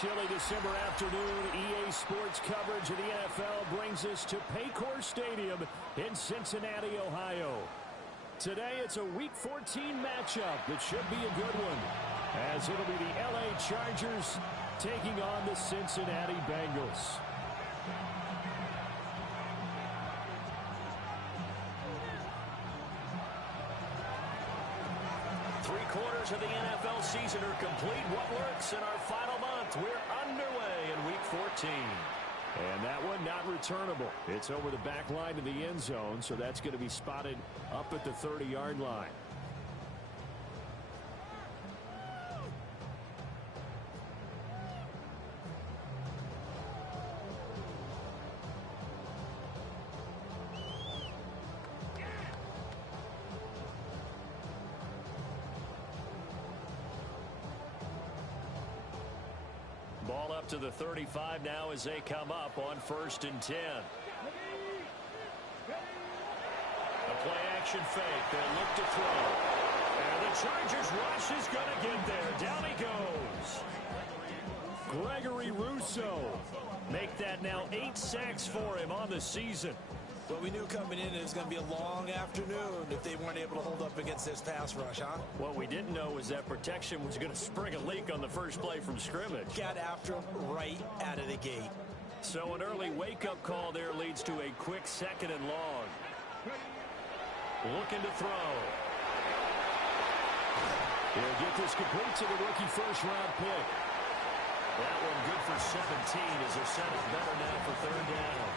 chilly December afternoon, EA Sports coverage of the NFL brings us to Paycor Stadium in Cincinnati, Ohio. Today, it's a Week 14 matchup that should be a good one, as it'll be the LA Chargers taking on the Cincinnati Bengals. Three-quarters of the NFL season are complete. What works in our final month? We're underway in Week 14. And that one not returnable. It's over the back line of the end zone, so that's going to be spotted up at the 30-yard line. Ball up to the 35 now as they come up on 1st and 10. A play-action fake. They'll look to throw. And the Chargers rush is going to get there. Down he goes. Gregory Rousseau. Make that now 8 sacks for him on the season. Well, we knew coming in it was going to be a long afternoon if they weren't able to hold up against this pass rush, huh? What we didn't know was that protection was going to spring a leak on the first play from scrimmage. Got after him right out of the gate. So an early wake-up call there leads to a quick 2nd and long. Looking to throw. He'll get this complete to the rookie first-round pick. That one good for 17 as they're set up better now for 3rd down.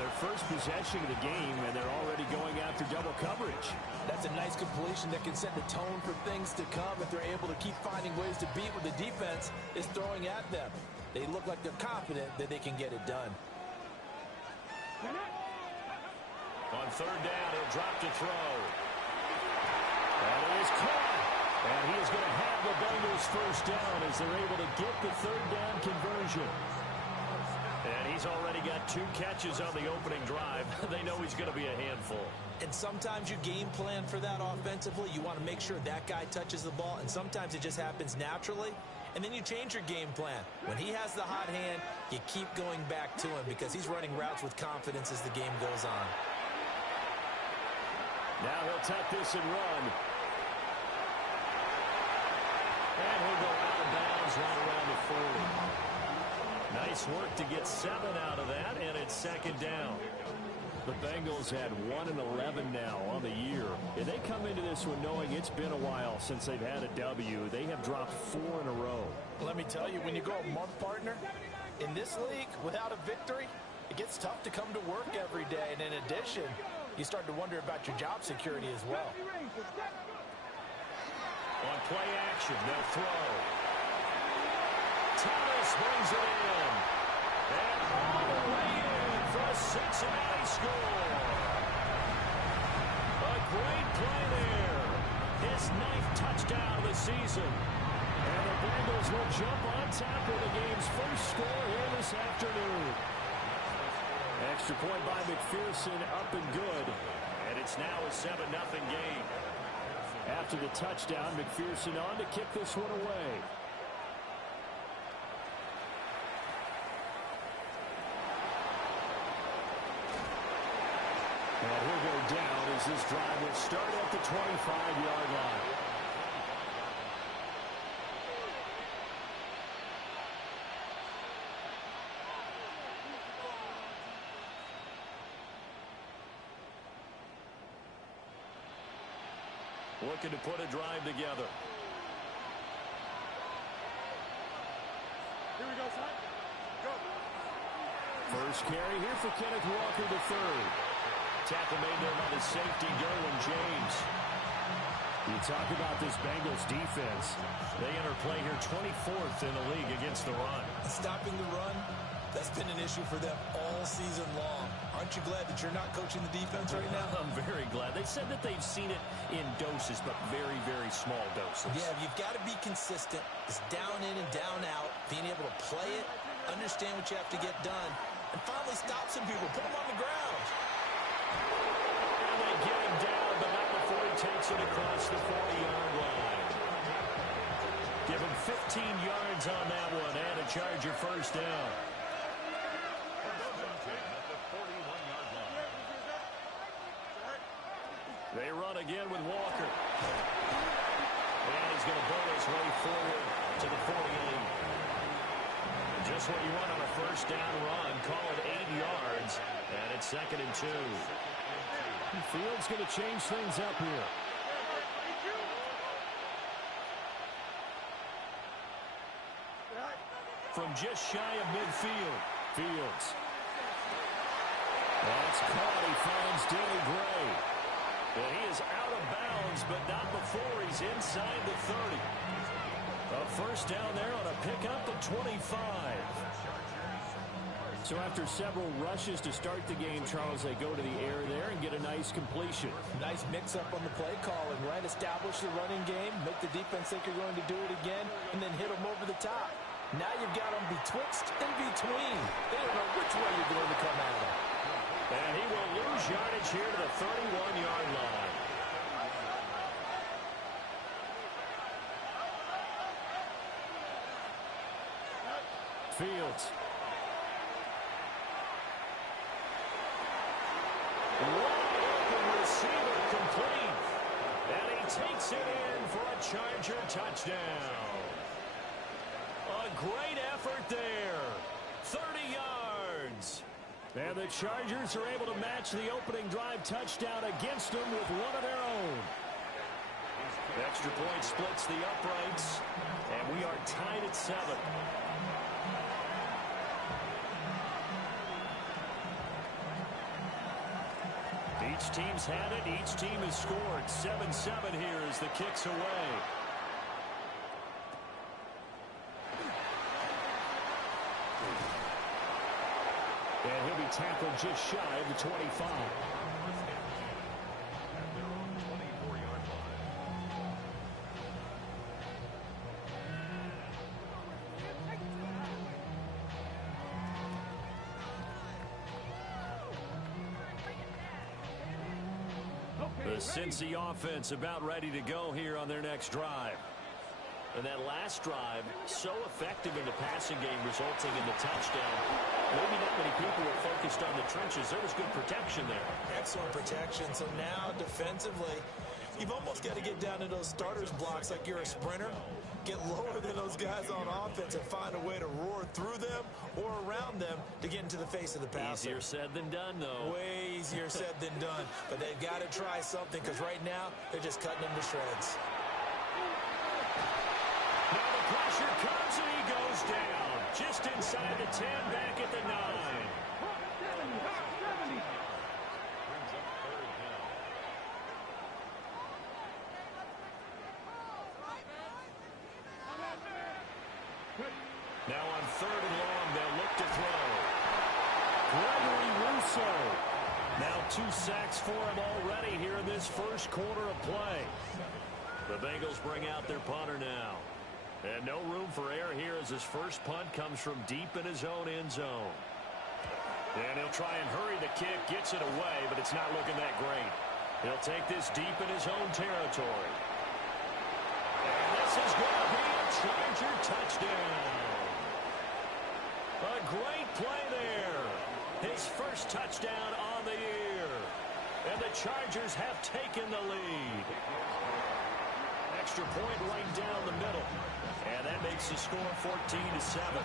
Their first possession of the game, and they're already going after double coverage. That's a nice completion that can set the tone for things to come if they're able to keep finding ways to beat what the defense is throwing at them. They look like they're confident that they can get it done. On 3rd down, he'll drop to throw. And it is caught. And he is going to have the Bengals first down as they're able to get the 3rd down conversion. And he's already got 2 catches on the opening drive. They know he's going to be a handful. And sometimes you game plan for that offensively. You want to make sure that guy touches the ball, and sometimes it just happens naturally. And then you change your game plan. When he has the hot hand, you keep going back to him because he's running routes with confidence as the game goes on. Now he'll tuck this and run. And he'll go out of bounds right around the 40. Nice work to get 7 out of that, and it's 2nd down. The Bengals had 1-11 now on the year. And they come into this one knowing it's been a while since they've had a W. They have dropped 4 in a row. Let me tell you, when you go a month, partner, in this league, without a victory, it gets tough to come to work every day. And in addition, you start to wonder about your job security as well. On play action, they'll throw. Thomas brings it in. And all the way in for a Cincinnati score. A great play there. His 9th touchdown of the season. And the Bengals will jump on top of the game's first score here this afternoon. Extra point by McPherson, up and good. And it's now a 7-0 game. After the touchdown, McPherson on to kick this one away. And he'll go down as this drive will start at the 25-yard line. Looking to put a drive together. Here we go, son. Go. First carry here for Kenneth Walker III. Tackle made there by the safety, Derwin James. You talk about this Bengals defense. They enter play here 24th in the league against the run. Stopping the run, that's been an issue for them all season long. Aren't you glad that you're not coaching the defense right now? I'm very glad. They said that they've seen it in doses, but very, very small doses. Yeah, you've got to be consistent. It's down in and down out, being able to play it, understand what you have to get done, and finally stop some people, put them on the ground. And they get him down, but not before he takes it across the 40-yard line. Give him 15 yards on that one, and a Charger first down. They run again with Walker. And he's going to bowl his way forward to the 48. Just what you want on a first down run. Call it 8 yards. And it's 2nd and 2. Field's going to change things up here. From just shy of midfield. Fields. That's caught. He finds Danny Gray. And he is out of bounds, but not before he's inside the 30. A first down there on a pickup at 25. So after several rushes to start the game, Charles, they go to the air there and get a nice completion. Nice mix-up on the play calling, right? Establish the running game, make the defense think you're going to do it again, and then hit them over the top. Now you've got them betwixt and between. They don't know which way you're going to come at them. And he will lose yardage here to the 31-yard line. Fields. Wide open receiver complete. And he takes it in for a Charger touchdown. A great effort there. 30 yards. And the Chargers are able to match the opening drive touchdown against them with one of their own. Extra point splits the uprights. And we are tied at 7. Each team's had it. Each team has scored. 7-7 here as the kick's away. And he'll be tackled just shy of the 25. The Cincy offense about ready to go here on their next drive. And that last drive, so effective in the passing game, resulting in the touchdown. Maybe not many people were focused on the trenches. There was good protection there. Excellent protection. So now, defensively, you've almost got to get down to those starters blocks like you're a sprinter. Get lower than those guys on offense and find a way to roar through them or around them to get into the face of the passer. Easier said than done, though. Way easier said than done. But they've got to try something because right now, they're just cutting them to shreds. Now the pressure comes and he goes down. Just inside the 10, back at the 9. Now on 3rd and long, they'll look to throw. Gregory Rousseau. Now 2 sacks for him already here in this first quarter of play. The Bengals bring out their punter now. And no room for error here as his first punt comes from deep in his own end zone. And he'll try and hurry the kick, gets it away, but it's not looking that great. He'll take this deep in his own territory. And this is going to be a Charger touchdown. A great play there. His first touchdown on the year. And the Chargers have taken the lead. Extra point right down the middle. And that makes the score 14-7.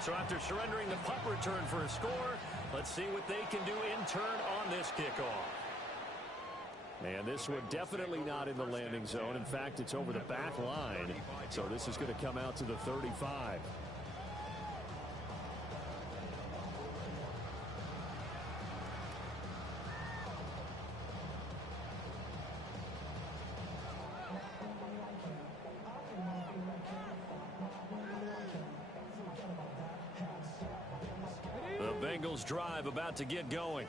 So after surrendering the punt return for a score, let's see what they can do in turn on this kickoff. And this one definitely not in the landing zone. In fact, it's over the back line. So this is going to come out to the 35. The Bengals drive about to get going.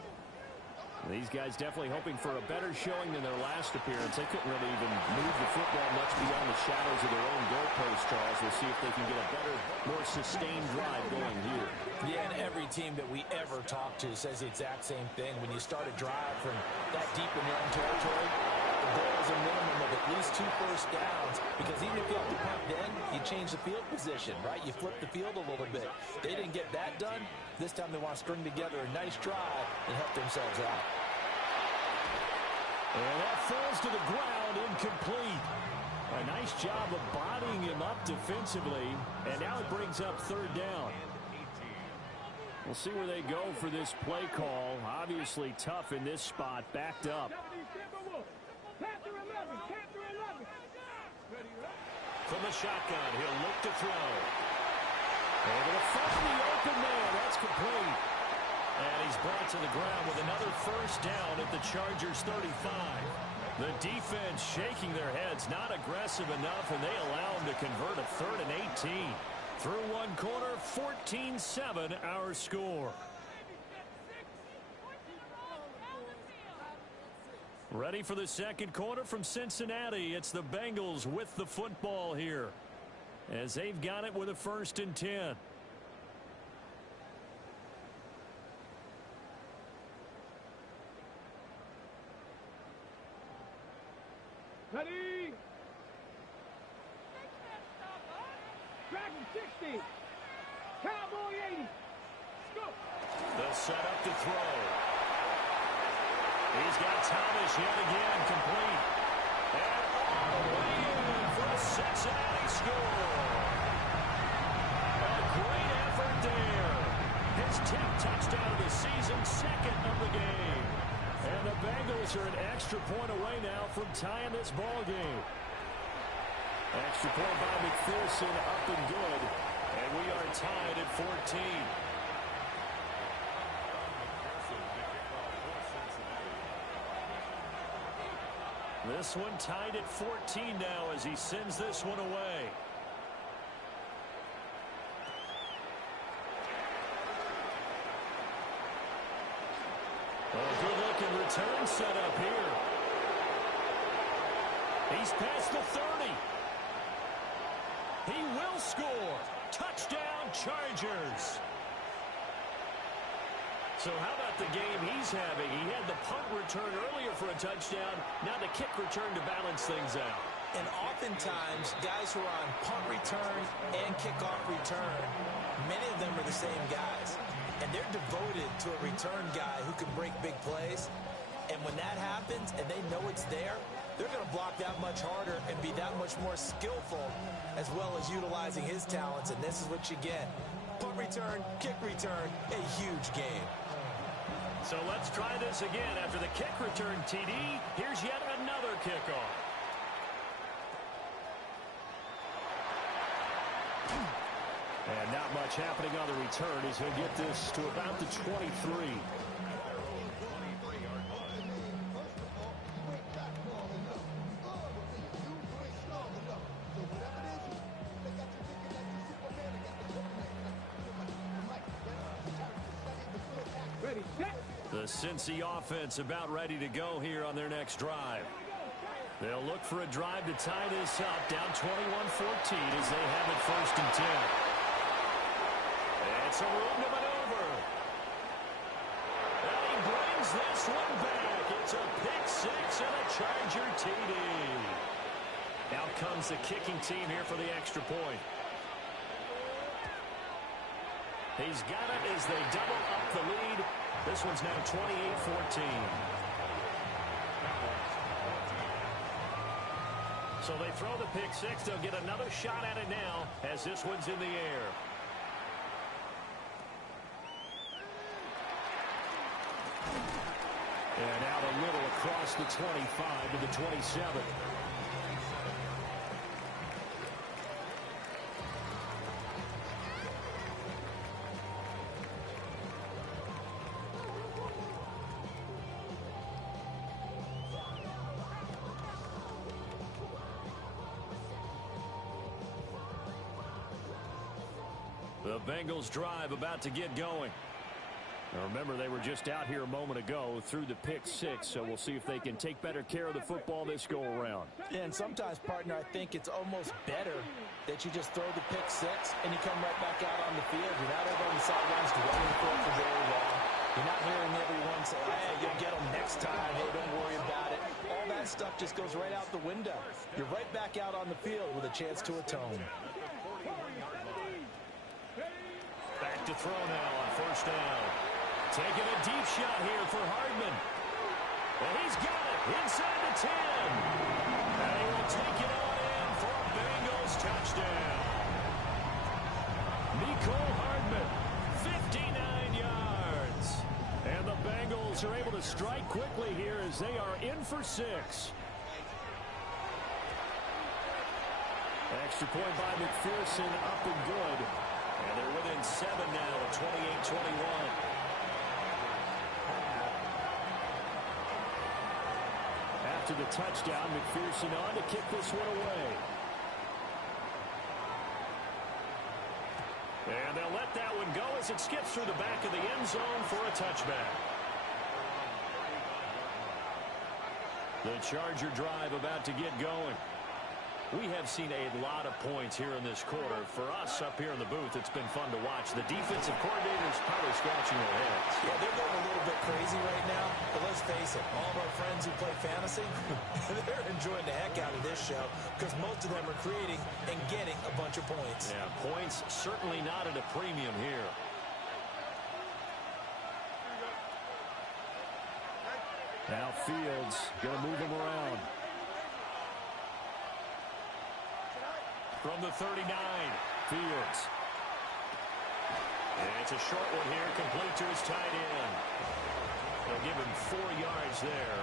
These guys definitely hoping for a better showing than their last appearance. They couldn't really even move the football much beyond the shadows of their own goalpost this, Charles. We'll see if they can get a better, more sustained drive going here. Yeah, and every team that we ever talk to says the exact same thing. When you start a drive from that deep in your own territory, the goal is a minimum of at least 2 first downs, because even if you have to punt then, you change the field position, right? You flip the field a little bit. They didn't get that done. This time they want to string together a nice drive and help themselves out. And that falls to the ground, incomplete. A nice job of bodying him up defensively, and now it brings up 3rd down. We'll see where they go for this play call. Obviously tough in this spot, backed up. From the shotgun, he'll look to throw. Able to find the open man. That's complete. And he's brought to the ground with another first down at the Chargers' 35. The defense shaking their heads, not aggressive enough, and they allow him to convert a 3rd and 18. Through one quarter, 14-7 our score. Ready for the second quarter from Cincinnati. It's the Bengals with the football here, as they've got it with a 1st and 10. Ready? Dragon 60. Cowboy 80. Go. The setup to throw. He's got Thomas yet again, complete. And all the way in for a Cincinnati score. A great effort there. His 10th touchdown of the season, 2nd of the game. And the Bengals are an extra point away now from tying this ball game. Extra point by McPherson, up and good. And we are tied at 14. This one tied at 14 now as he sends this one away. A good-looking return set up here. He's past the 30. He will score. Touchdown, Chargers. So how about the game he's having? He had the punt return earlier for a touchdown. Now the kick return to balance things out. And oftentimes, guys who are on punt return and kickoff return, many of them are the same guys. And they're devoted to a return guy who can break big plays. And when that happens and they know it's there, they're going to block that much harder and be that much more skillful, as well as utilizing his talents. And this is what you get. Punt return, kick return, a huge game. So let's try this again. After the kick return, TD, here's yet another kickoff. And not much happening on the return as he'll get this to about the 23. The Cincy offense about ready to go here on their next drive. They'll look for a drive to tie this up, down 21-14 as they have it 1st and 10. It's a room to maneuver. And he brings this one back. It's a pick six and a Charger TD. Out comes the kicking team here for the extra point. He's got it as they double up the lead. This one's now 28-14. So they throw the pick six. They'll get another shot at it now as this one's in the air. And out a little across the 25 to the 27. The Bengals drive about to get going. Now remember, they were just out here a moment ago through the pick six, so we'll see if they can take better care of the football this go-around. Yeah, and sometimes, partner, I think it's almost better that you just throw the pick six and you come right back out on the field. You're not over on the sidelines dwelling for it for very long. You're not hearing everyone say, hey, you'll get them next time. Hey, don't worry about it. All that stuff just goes right out the window. You're right back out on the field with a chance to atone. Back to throw now on first down. Taking a deep shot here for Hardman. And he's got it inside the 10. And he will take it on in for a Bengals touchdown. Nicole Hardman, 59 yards. And the Bengals are able to strike quickly here as they are in for 6. Extra point by McPherson, up and good. And they're within 7 now at 28-21. After the touchdown, McPherson on to kick this one away. And they'll let that one go as it skips through the back of the end zone for a touchback. The Charger drive about to get going. We have seen a lot of points here in this quarter. For us up here in the booth, it's been fun to watch. The defensive coordinators probably scratching their heads. Yeah, they're going a little bit crazy right now. But let's face it, all of our friends who play fantasy, they're enjoying the heck out of this show because most of them are creating and getting a bunch of points. Yeah, points certainly not at a premium here. Now Fields going to move him around. From the 39, Fields. And it's a short one here, complete to his tight end. They'll give him 4 yards there,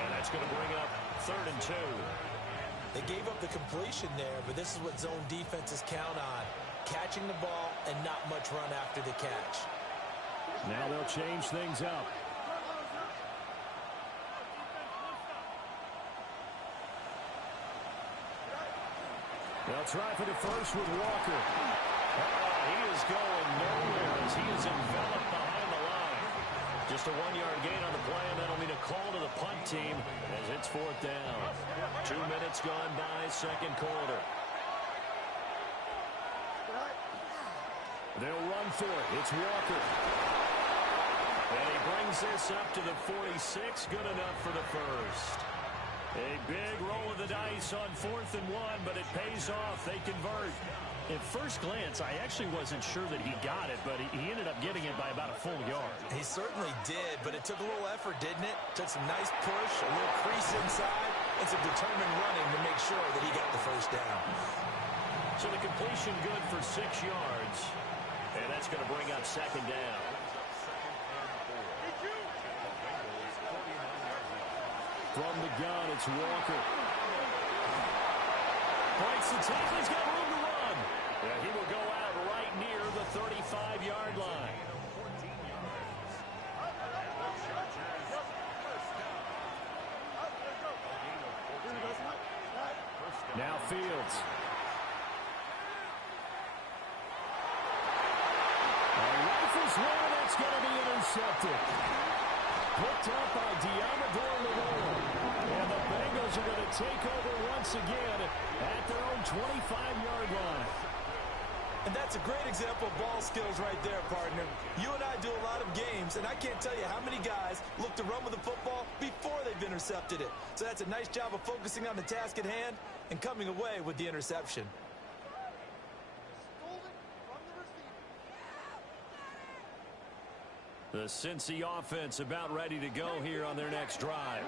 and that's going to bring up 3rd and 2. They gave up the completion there, but this is what zone defenses count on. Catching the ball and not much run after the catch. Now they'll change things up. They'll try for the first with Walker. He is going nowhere as he is enveloped behind the line. Just a 1-yard gain on the play, and that'll mean a call to the punt team as it's 4th down. 2 minutes gone by, second quarter. They'll run for it. It's Walker. And he brings this up to the 46. Good enough for the first. A big roll of the dice on 4th and 1, but it pays off. They convert. At first glance, I actually wasn't sure that he got it, but he ended up getting it by about a full yard. He certainly did, but it took a little effort, didn't it? Took some nice push, a little crease inside, and some determined running to make sure that he got the first down. So the completion good for 6 yards, and that's going to bring up 2nd down. From the gun, it's Walker. Breaks the tackle. He's got room to run. Yeah, he will go out right near the 35-yard line. Now Fields. Rifles one, that's going to be intercepted. Picked up by Diamador Lawrence. And the Bengals are going to take over once again at their own 25-yard line. And that's a great example of ball skills right there, partner. You and I do a lot of games, and I can't tell you how many guys look to run with the football before they've intercepted it. So that's a nice job of focusing on the task at hand and coming away with the interception. The Cincy offense about ready to go here on their next drive.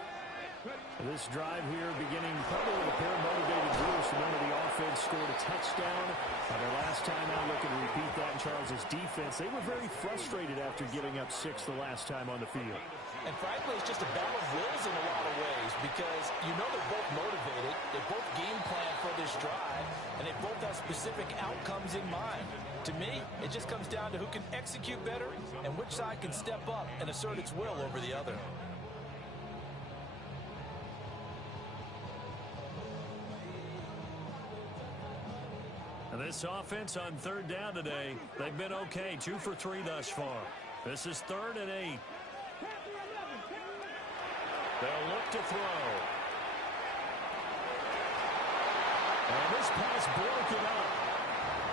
This drive here beginning probably with a pair of motivated Bruce. Remember, the offense scored a touchdown their last time out. Looking to repeat that in Charles' defense. They were very frustrated after giving up 6 the last time on the field. And frankly, it's just a battle of wills in a lot of ways because you know they're both motivated, they both game plan for this drive, and they both have specific outcomes in mind. To me, it just comes down to who can execute better and which side can step up and assert its will over the other. And this offense on 3rd down today, they've been okay, 2 for 3 thus far. This is 3rd and 8. They'll look to throw. And this pass broken up.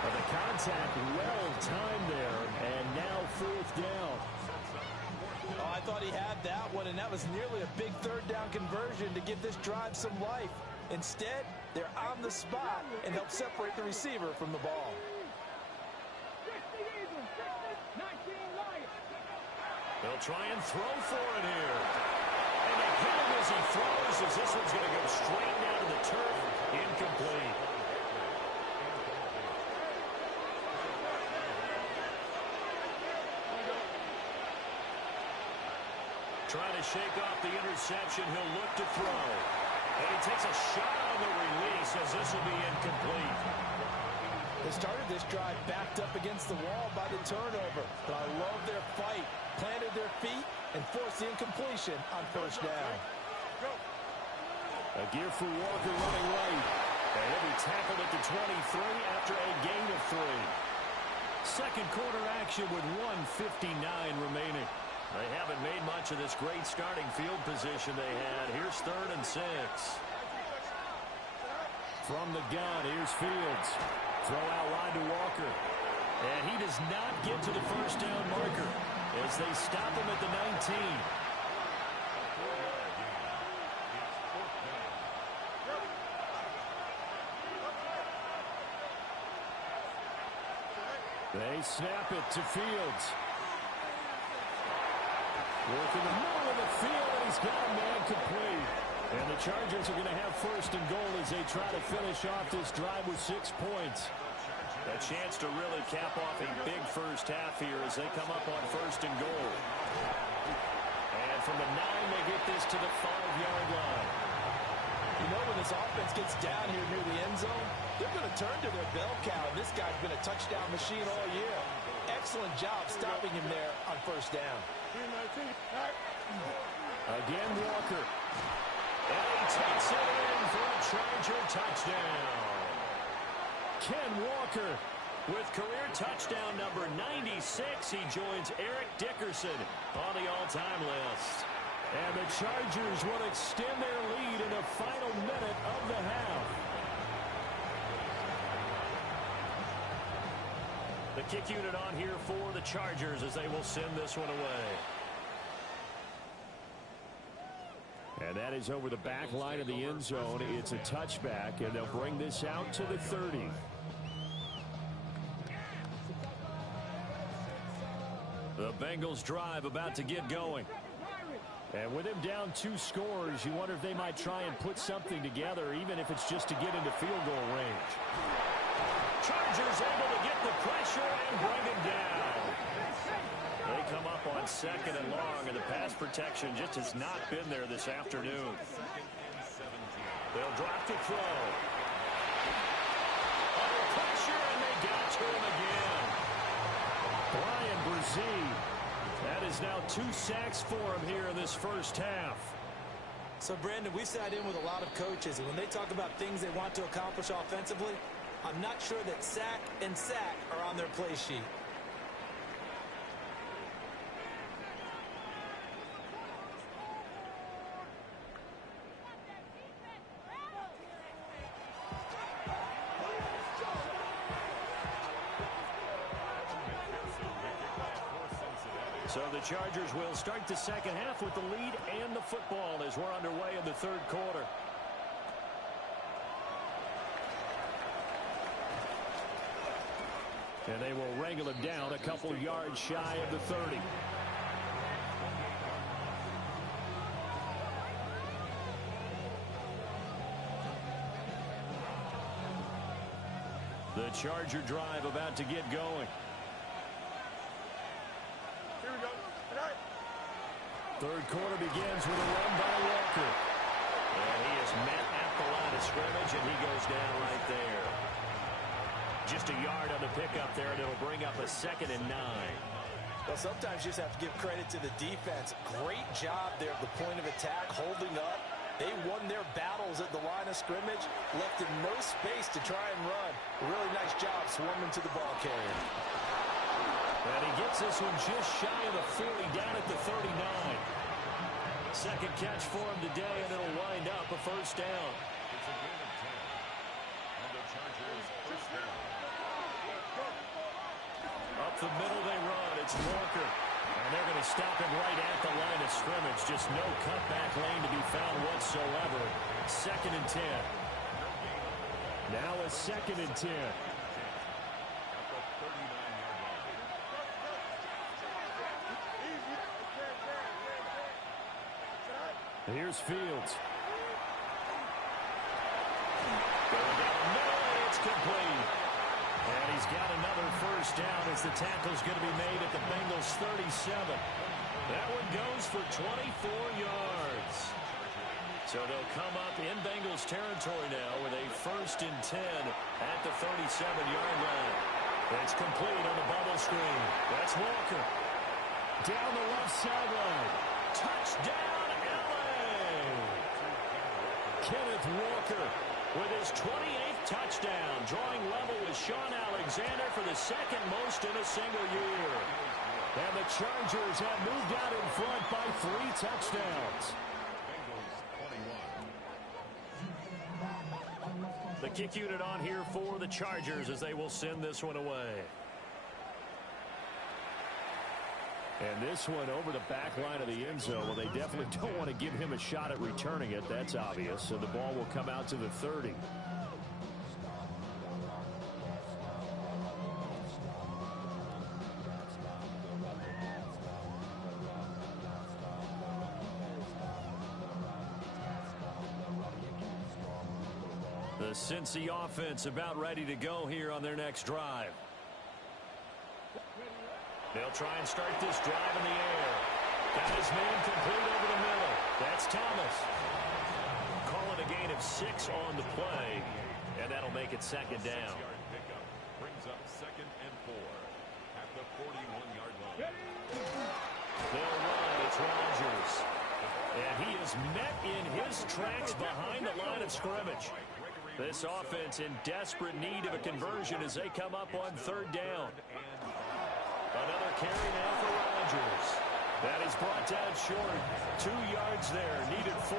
But the contact well timed there, and now 4th down. Oh, I thought he had that one, and that was nearly a big 3rd down conversion to give this drive some life. Instead, they're on the spot and help separate the receiver from the ball. They'll try and throw for it here. And they hit him as he throws, as this one's going to go straight down to the turf. Incomplete. Trying to shake off the interception. He'll look to throw. And he takes a shot on the release, as this will be incomplete. They started this drive backed up against the wall by the turnover, but I love their fight. Planted their feet and forced the incompletion on 1st down. A gear for Walker running right. And he'll be tackled at the 23 after a gain of 3. Second quarter action with 1:59 remaining. They haven't made much of this great starting field position they had. Here's 3rd and 6. From the gun, here's Fields. Throw out line to Walker. And he does not get to the 1st down marker as they stop him at the 19. They snap it to Fields. Work in the middle of the field, and he's got a man complete. And the Chargers are going to have 1st and goal as they try to finish off this drive with 6 points. A chance to really cap off a big first half here as they come up on 1st and goal. And from the 9, they get this to the 5-yard line. You know, when this offense gets down here near the end zone, they're going to turn to their bell cow. This guy's been a touchdown machine all year. Excellent job stopping him there on 1st down. Again, Walker. And he takes it in for a Charger touchdown. Ken Walker with career touchdown number 96. He joins Eric Dickerson on the all-time list. And the Chargers will extend their lead in the final minute of the half. The kick unit on here for the Chargers as they will send this one away. And that is over the back line of the end zone. It's a touchback, and they'll bring this out to the 30. The Bengals drive about to get going. And with him down 2 scores, you wonder if they might try and put something together, even if it's just to get into field goal range. Chargers able to get the pressure and bring him down. They come up on 2nd and long, and the pass protection just has not been there this afternoon. They'll drop the throw. Under pressure, and they got to him again. Brian Brzee. That is now 2 sacks for him here in this first half. So, Brandon, we sat in with a lot of coaches, and when they talk about things they want to accomplish offensively, I'm not sure that sack and sack are on their play sheet. So the Chargers will start the second half with the lead and the football as we're underway in the 3rd quarter. And they will wrangle him down a couple yards shy of the 30. The Charger drive about to get going. Here we go. Third quarter begins with a run by Walker. And he is met at the line of scrimmage, and he goes down right there. Just a yard on the pickup there, and it'll bring up a 2nd and 9. Well, sometimes you just have to give credit to the defense. Great job there at the point of attack, holding up. They won their battles at the line of scrimmage, left in no space to try and run. A really nice job swarming to the ball carrier. And he gets this one just shy of the 40, down at the 39. Second catch for him today, and it'll wind up a first down. It's a gain of 10. And the Chargers first down. Up the middle they run. It's Walker. And they're going to stop him right at the line of scrimmage. Just no cutback lane to be found whatsoever. Second and 10. Now a second and 10. Here's Fields. Going down the middle, and it's complete. And he's got another first down as the tackle's going to be made at the Bengals 37. That one goes for 24 yards. So they'll come up in Bengals territory now with a first and 10 at the 37-yard line. It's complete on the bubble screen. That's Walker. Down the left sideline. Touchdown, LA! Kenneth Walker with his 28th touchdown, drawing level with Sean Alexander for the second most in a single year. And the Chargers have moved out in front by 3 touchdowns. The kick unit on here for the Chargers as they will send this one away. And this one over the back line of the end zone. Well, they definitely don't want to give him a shot at returning it. That's obvious. So the ball will come out to the 30. The Cincy offense about ready to go here on their next drive. They'll try and start this drive in the air. Got his man complete over the middle. That's Thomas. Calling a gain of 6 on the play, and that'll make it second down. Brings up second and 4 at the 41-yard line. They'll run. It's Rodgers. And he is met in his tracks behind the line of scrimmage. This offense in desperate need of a conversion as they come up on third down. Another carry now for Rodgers. That is brought down short. 2 yards there. Needed 4.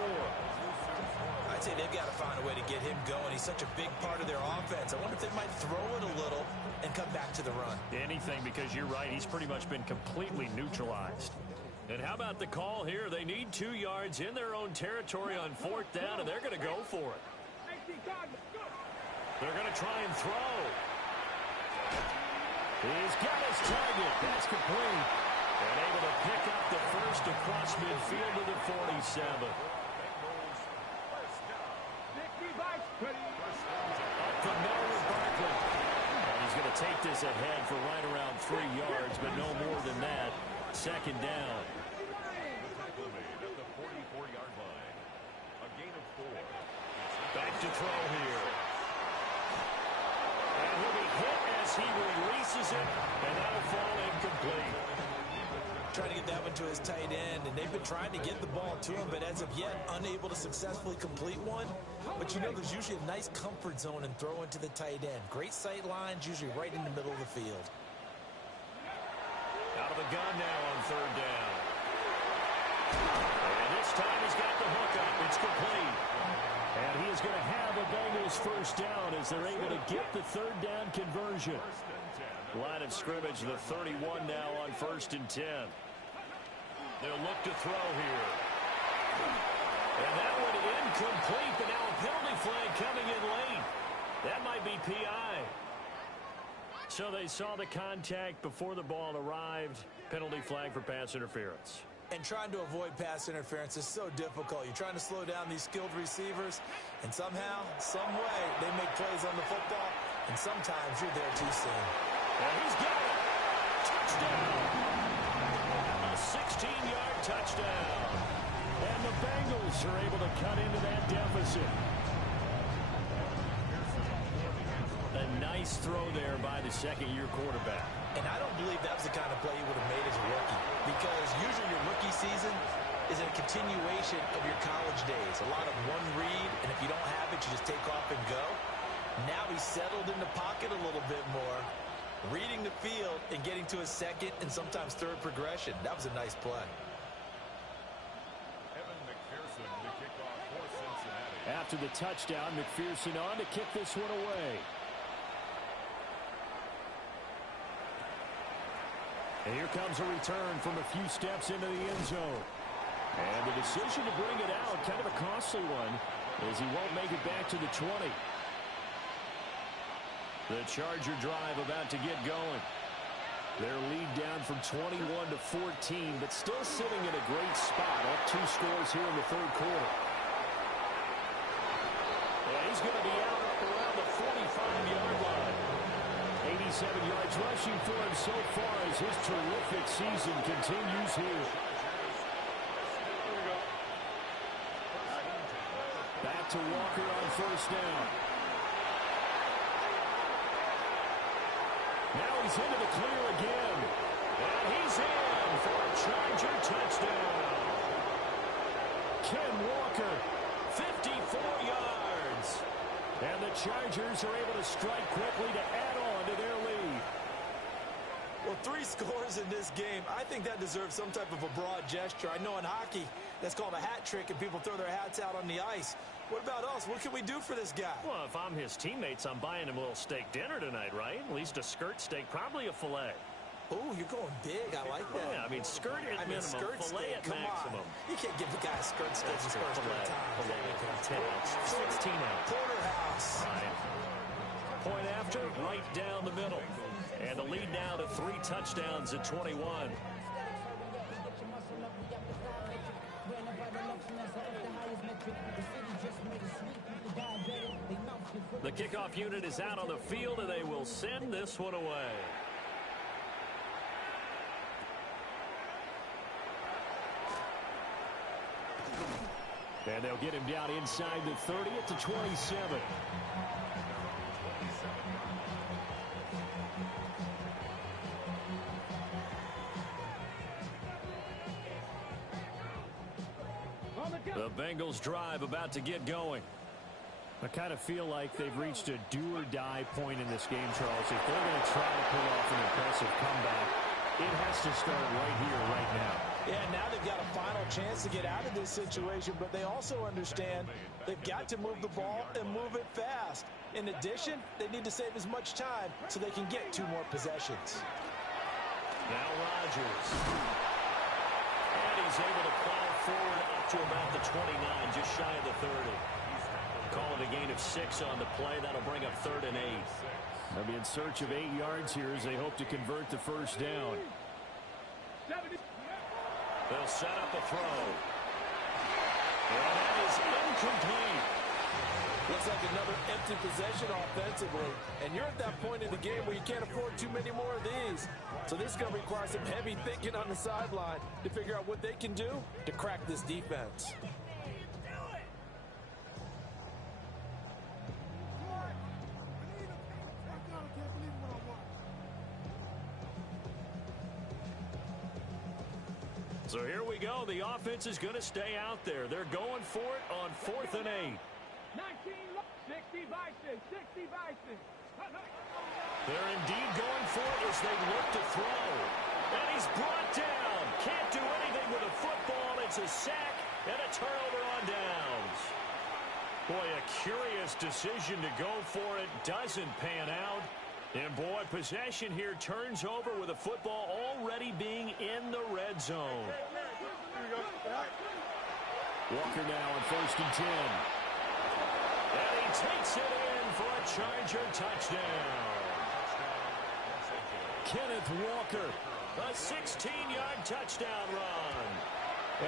I'd say they've got to find a way to get him going. He's such a big part of their offense. I wonder if they might throw it a little and come back to the run. Anything, because you're right. He's pretty much been completely neutralized. And how about the call here? They need 2 yards in their own territory on fourth down, and they're going to go for it. They're going to try and throw. He's got his target. That's complete. And able to pick up the first across midfield to the 47. Up the middle with Barkley. And he's going to take this ahead for right around 3 yards, but no more than that. Second down. At the 44-yard line. A gain of 4. Back to throw here. And he'll be hit as he releases it, and that'll fall incomplete. Trying to get that one to his tight end, and they've been trying to get the ball to him, but as of yet, unable to successfully complete one. But you know, there's usually a nice comfort zone in throwing to the tight end. Great sight lines, usually right in the middle of the field. Out of the gun now on third down. And this time he's got the hook up. It's complete. And he is going to have a Bengals first down as they're able to get the third down conversion. Line of scrimmage, the 31 now on first and 10. They'll look to throw here. And that one incomplete, but now a penalty flag coming in late. That might be PI. So they saw the contact before the ball arrived. Penalty flag for pass interference. And trying to avoid pass interference is so difficult. You're trying to slow down these skilled receivers, and somehow, some way, they make plays on the football, and sometimes you're there too soon. And he's got it. Touchdown. A 16-yard touchdown. And the Bengals are able to cut into that deficit. A nice throw there by the second-year quarterback. And I don't believe that was the kind of play he would have made as a rookie, because usually your rookie season is a continuation of your college days. A lot of one read, and if you don't have it, you just take off and go. Now he's settled in the pocket a little bit more, reading the field and getting to a second and sometimes third progression. That was a nice play. After the touchdown, McPherson on to kick this one away. And here comes a return from a few steps into the end zone. And the decision to bring it out, kind of a costly one, as he won't make it back to the 20. The Charger drive about to get going. Their lead down from 21 to 14, but still sitting in a great spot. Up 2 scores here in the third quarter. And he's going to be out around the 45-yard line. 87 yards rushing for him so far as his terrific season continues here. Back to Walker on first down. Now he's into the clear again. And he's in for a Charger touchdown. Ken Walker, 54 yards. And the Chargers are able to strike quickly to add on to their lead. Well, 3 scores in this game. I think that deserves some type of a broad gesture. I know in hockey, that's called a hat trick, and people throw their hats out on the ice. What about us? What can we do for this guy? Well, if I'm his teammates, I'm buying him a little steak dinner tonight, right? At least a skirt steak, probably a filet. Oh, you're going big. I like that. Yeah, I mean, skirt at minimum, skirt filet steak, at maximum. You can't give the guy a skirt steak his first 3 times. Filet, 10 ounce, 16 ounce. Porterhouse. Right. Point after, right down the middle. And the lead now to 3 touchdowns at 21. The kickoff unit is out on the field, and they will send this one away. And they'll get him down inside the 30 at the 27. The Bengals drive about to get going. I kind of feel like they've reached a do-or-die point in this game, Charles. If they're going to try to pull off an impressive comeback, it has to start right here, right now. Yeah, now they've got a final chance to get out of this situation, but they also understand they've got to move the ball and move it fast. In addition, they need to save as much time so they can get 2 more possessions. Now Rodgers. And he's able to plow forward up to about the 29, just shy of the 30. Call it a gain of 6 on the play. That'll bring up 3rd and 8. They'll be in search of 8 yards here as they hope to convert the first down. They'll set up a throw. And that is incomplete. Looks like another empty possession offensively. And you're at that point in the game where you can't afford too many more of these. So this is going to require some heavy thinking on the sideline to figure out what they can do to crack this defense. So here we go. The offense is going to stay out there. They're going for it on 4th and 8. 60 Bison, 60 Bison. They're indeed going for it as they look to throw. And he's brought down. Can't do anything with a football. It's a sack and a turnover on downs. Boy, a curious decision to go for it. Doesn't pan out. And boy, possession here turns over with a football already being in the red zone. Walker now on 1st and 10. And he takes it in for a Charger touchdown. Kenneth Walker, a 16-yard touchdown run.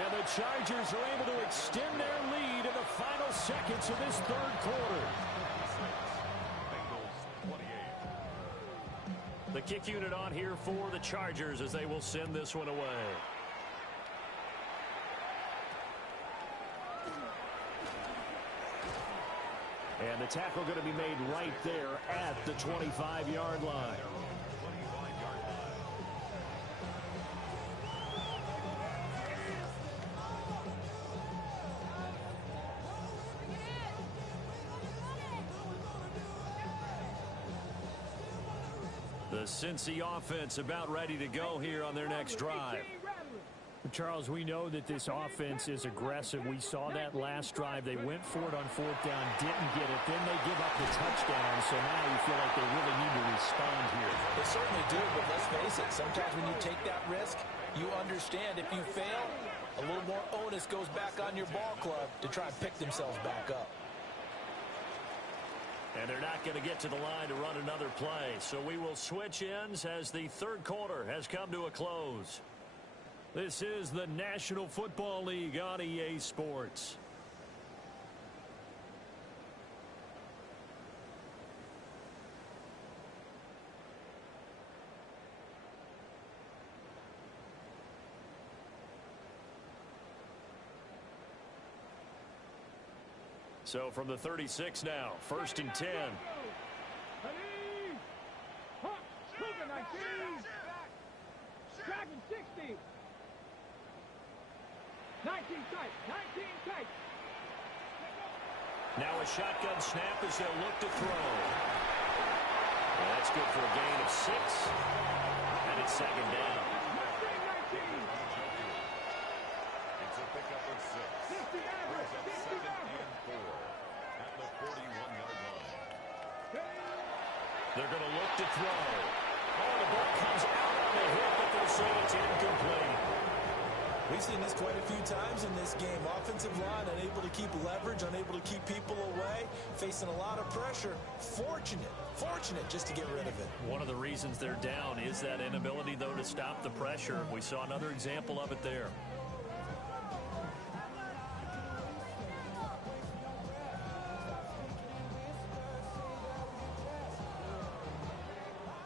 And the Chargers are able to extend their lead in the final seconds of this 3rd quarter. The kick unit on here for the Chargers as they will send this one away. And the tackle going to be made right there at the 25-yard line. The Cincy offense about ready to go here on their next drive. Charles, we know that this offense is aggressive. We saw that last drive. They went for it on fourth down, didn't get it. Then they give up the touchdown, so now you feel like they really need to respond here. They certainly do, but let's face it, sometimes when you take that risk, you understand if you fail, a little more onus goes back on your ball club to try and pick themselves back up. And they're not going to get to the line to run another play, so we will switch ends as the third quarter has come to a close. This is the National Football League on EA Sports. So from the 36 now, 1st and 10. Dragon 60. 19 tight. 19 tight. Now a shotgun snap as they'll look to throw. Well, that's good for a gain of 6. And it's second down. It's a pickup of 6. Brings up 2nd and 4 at the 41-yard line. They're going to look to throw. Oh, the ball comes out on the hit, but they'll say it's incomplete. We've seen this quite a few times in this game. Offensive line unable to keep leverage, unable to keep people away, facing a lot of pressure. Fortunate just to get rid of it. One of the reasons they're down is that inability, though, to stop the pressure. We saw another example of it there.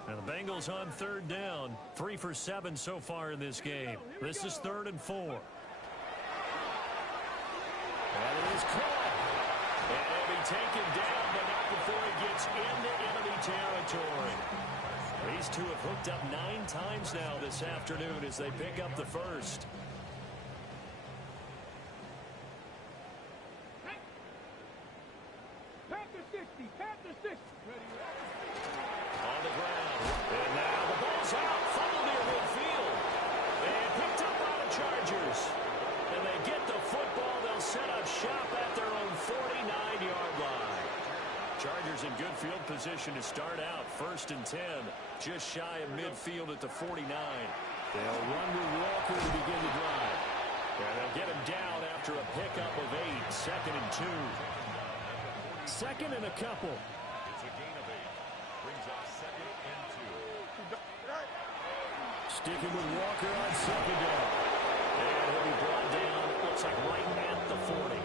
And the Bengals on 3rd down. 3 for 7 so far in this game. This is 3rd and 4. And it is caught. And he'll be taken down, but not before he gets into enemy territory. These two have hooked up 9 times now this afternoon as they pick up the first. Panther 60. Panther 60. On the ground. And now the ball's out. Funneled near midfield. And picked up by the Chargers. And they get the football. They'll set up shop at their own 49-yard line. Chargers in good field position to start out. 1st and 10. Just shy of midfield at the 49. They'll run with Walker to begin the drive. And they'll get him down after a pickup of 8. 2nd and 2. 2nd and a couple. It's a gain of 8. Brings up 2nd and 2. Sticking with Walker on 2nd down. And he'll be brought down, it looks like right at the 40.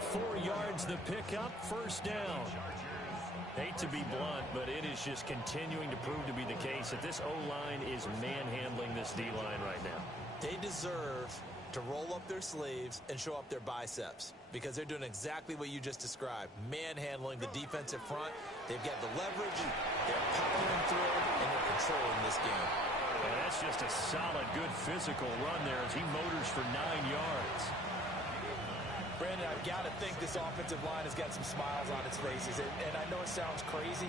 4 yards the pickup, 1st down. Hate to be blunt, but it is just continuing to prove to be the case that this O-line is manhandling this D-line right now. They deserve to roll up their sleeves and show up their biceps because they're doing exactly what you just described, manhandling the defensive front. They've got the leverage, they're powering through, and they're controlling this game. And that's just a solid, good physical run there as he motors for 9 yards. Brandon, I've got to think this offensive line has got some smiles on its faces. And I know it sounds crazy,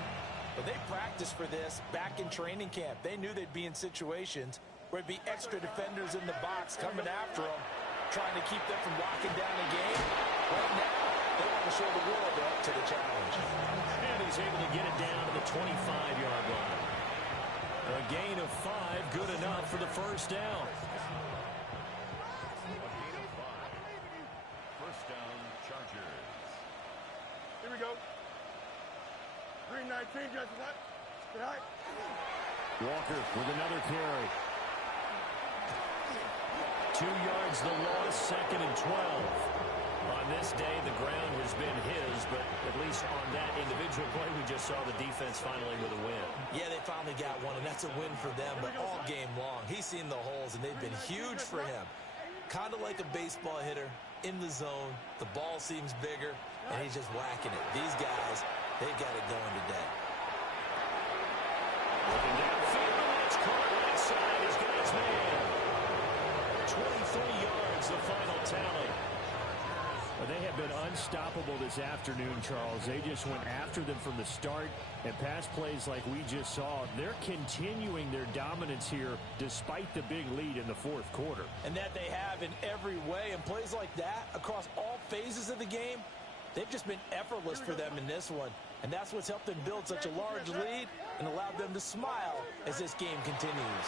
but they practiced for this back in training camp. They knew they'd be in situations where it'd be extra defenders in the box coming after them, trying to keep them from locking down a game. Right now, they want to show the world they're up to the challenge. And he's able to get it down to the 25-yard line. A gain of 5, good enough for the 1st down. Here we go. 319, just what? Right. Walker with another carry. 2 yards the loss, 2nd and 12. On this day, the ground has been his, but at least on that individual play, we just saw the defense finally with a win. Yeah, they finally got one, and that's a win for them, but all game long, he's seen the holes, and they've been huge for him. Kind of like a baseball hitter in the zone. The ball seems bigger, and he's just whacking it. These guys, they've got it going today. Looking downfield, and it's caught right side. He's got his man. 23 yards, the final tally. Well, they have been unstoppable this afternoon, Charles. They just went after them from the start, and pass plays like we just saw, they're continuing their dominance here despite the big lead in the fourth quarter. And that they have in every way, and plays like that across all phases of the game, they've just been effortless for them in this one. And that's what's helped them build such a large lead and allowed them to smile as this game continues.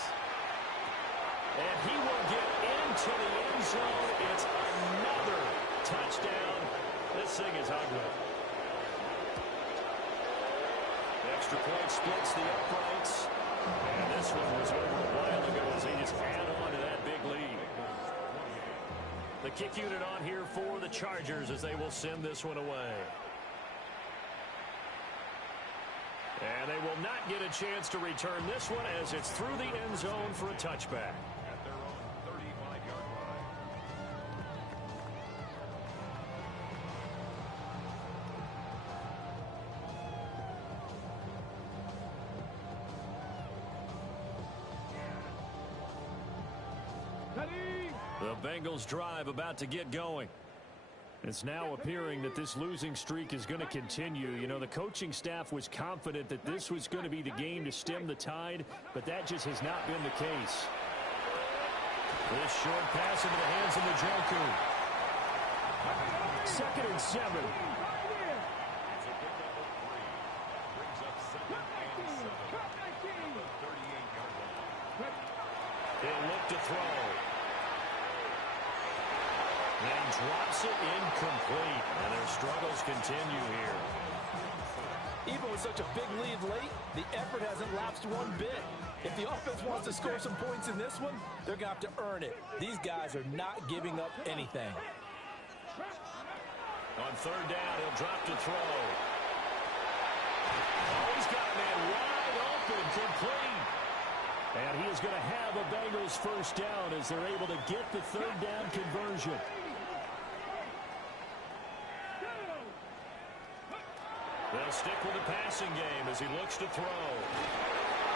And he will get into the end zone. It's another touchdown. This thing is ugly. The extra point splits the uprights. And this one was over a while ago as they just add on to that big lead. The kick unit on here for the Chargers as they will send this one away. And they will not get a chance to return this one as it's through the end zone for a touchback. At their own 35-yard line. The Bengals drive about to get going. It's now appearing that this losing streak is going to continue. You know, the coaching staff was confident that this was going to be the game to stem the tide, but that just has not been the case. This short pass into the hands of Njoku. 2nd and 7. It's a pickup of 3. Brings up 2nd and 7. At the 38-yard line. He'll look to throw. And drops it incomplete. And their struggles continue here. Even with such a big lead late, the effort hasn't lapsed one bit. If the offense wants to score some points in this one, they're going to have to earn it. These guys are not giving up anything. On 3rd down, he'll drop to throw. Oh, he's got a man wide open, complete. And he is going to have a Bengals first down as they're able to get the 3rd down conversion. They'll stick with the passing game as he looks to throw.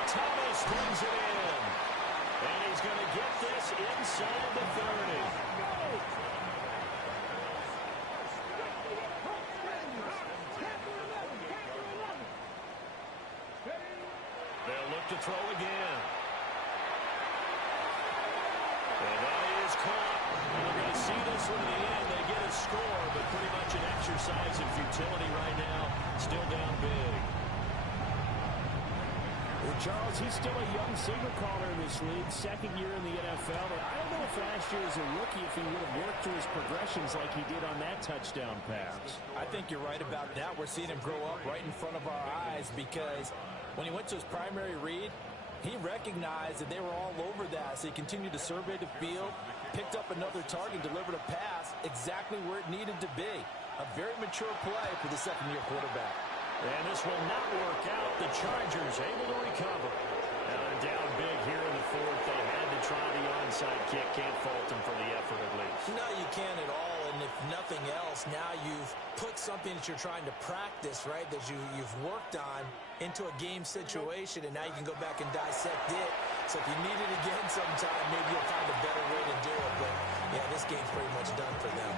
Thomas brings it in. And he's going to get this inside the 30. They'll look to throw again. And that is caught. And they're going to see this one in the end. They get a score, but pretty much an exercise in futility right now. Still down big. Well, Charles, he's still a young signal caller in this league, 2nd year in the NFL. And I don't know if last year as a rookie if he would have worked through his progressions like he did on that touchdown pass. I think you're right about that. We're seeing him grow up right in front of our eyes because when he went to his primary read, he recognized that they were all over that. So he continued to survey the field, picked up another target, delivered a pass exactly where it needed to be. A very mature play for the 2nd-year quarterback. And this will not work out. The Chargers able to recover. Now they're down big here in the 4th. They had to try the onside kick. Can't fault them for the effort at least. No, you can't at all. And if nothing else, now you've put something that you're trying to practice, right, that you've worked on into a game situation, and now you can go back and dissect it. So if you need it again sometime, maybe you'll find a better way to do it. But, yeah, this game's pretty much done for them.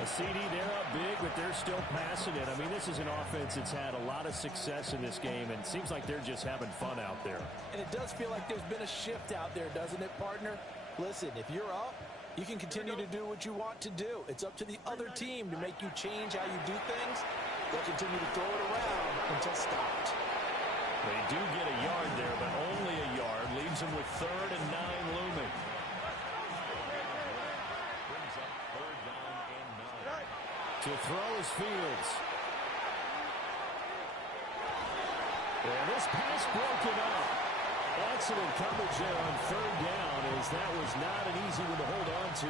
A CD, they're up big, but they're still passing it. I mean, this is an offense that's had a lot of success in this game, and it seems like they're just having fun out there. And it does feel like there's been a shift out there, doesn't it, partner? Listen, if you're up, you can continue to do what you want to do. It's up to the other team to make you change how you do things. They'll continue to throw it around until stopped. They do get a yard there, but only a yard. Leaves them with 3rd and 9 looming. Brings up 3rd down and 9. To throw is Fields. And this pass broken up. Excellent coverage there on 3rd down as that was not an easy one to hold on to.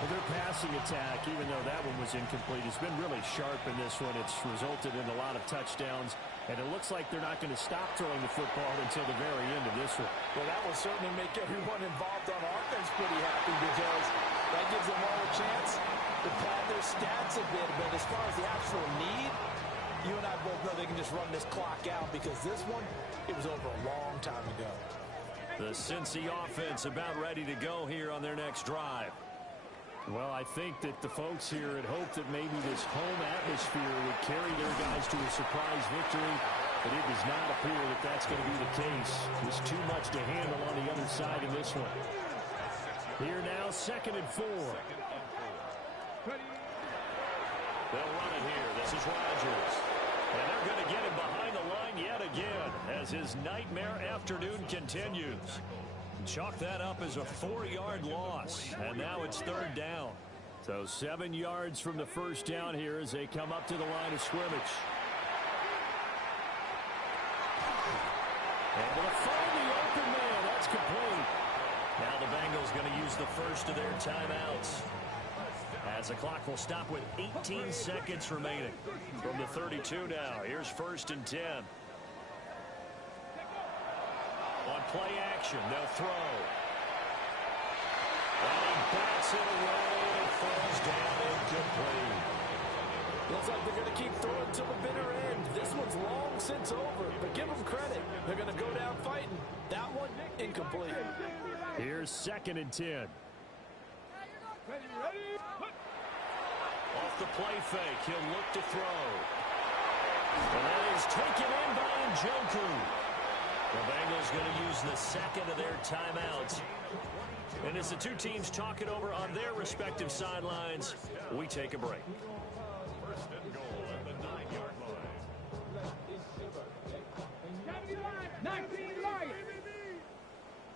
Well, their passing attack, even though that one was incomplete, has been really sharp in this one. It's resulted in a lot of touchdowns, and it looks like they're not going to stop throwing the football until the very end of this one. Well, that will certainly make everyone involved on offense pretty happy because that gives them all a chance to pad their stats a bit. But as far as the actual need, you and I both know they can just run this clock out because this one, it was over a long time ago. The Cincy offense about ready to go here on their next drive. Well, I think that the folks here had hoped that maybe this home atmosphere would carry their guys to a surprise victory, but it does not appear that that's going to be the case. There's too much to handle on the other side of this one. Here now, 2nd and 4. They'll run it here. This is Rodgers. And they're going to get him behind the line yet again as his nightmare afternoon continues. Chalk that up as a 4-yard loss, and now it's 3rd down. So 7 yards from the first down here as they come up to the line of scrimmage. Able to find the open man. That's complete. Now the Bengals going to use the first of their timeouts, as the clock will stop with 18 seconds remaining from the 32 now. Here's 1st and 10. On play action, they'll throw. And he bats it away, and it falls down incomplete. Looks like they're going to keep throwing to the bitter end. This one's long since over, but give them credit. They're going to go down fighting. That one, incomplete. Here's 2nd and 10. Off the play fake, he'll look to throw. And that is taken in by Njoku. The Bengals going to use the 2nd of their timeouts. And as the two teams talk it over on their respective sidelines, we take a break. 1st and goal at the 9-yard line. 19 right.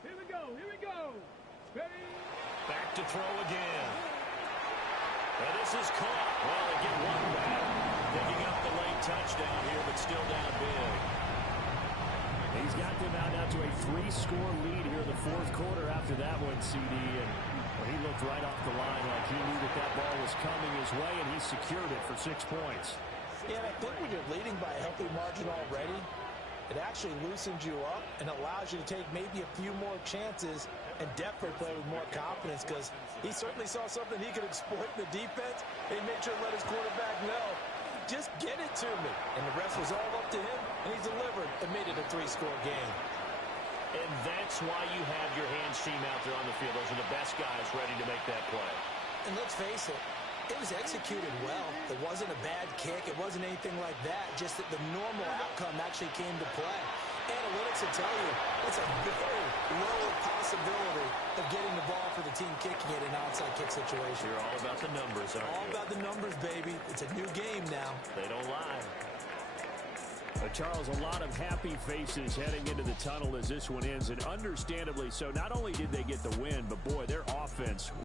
Here we go. Here we go. Ready? Back to throw again. And this is caught. Well, they get one back. Picking up the late touchdown here, but still down big. He's got them out now to a 3-score lead here in the 4th quarter after that one, CD. And well, he looked right off the line like he knew that that ball was coming his way, and he secured it for 6 points. Yeah, and I think when you're leading by a healthy margin already, it actually loosens you up and allows you to take maybe a few more chances and definitely play with more confidence, because he certainly saw something he could exploit in the defense. He made sure to let his quarterback know, just get it to me. And the rest was all up to him, and he delivered and made it a 3-score game. And that's why you have your hands team out there on the field. Those are the best guys ready to make that play. And let's face it, it was executed well. It wasn't a bad kick. It wasn't anything like that. Just that the normal outcome actually came to play. Analytics will tell you it's a very low possibility of getting the ball for the team kicking it in an onside kick situation. You're all about the numbers, aren't you? All about the numbers, baby. It's a new game now. They don't lie. Charles, a lot of happy faces heading into the tunnel as this one ends, and understandably so. Not only did they get the win, but boy, their offense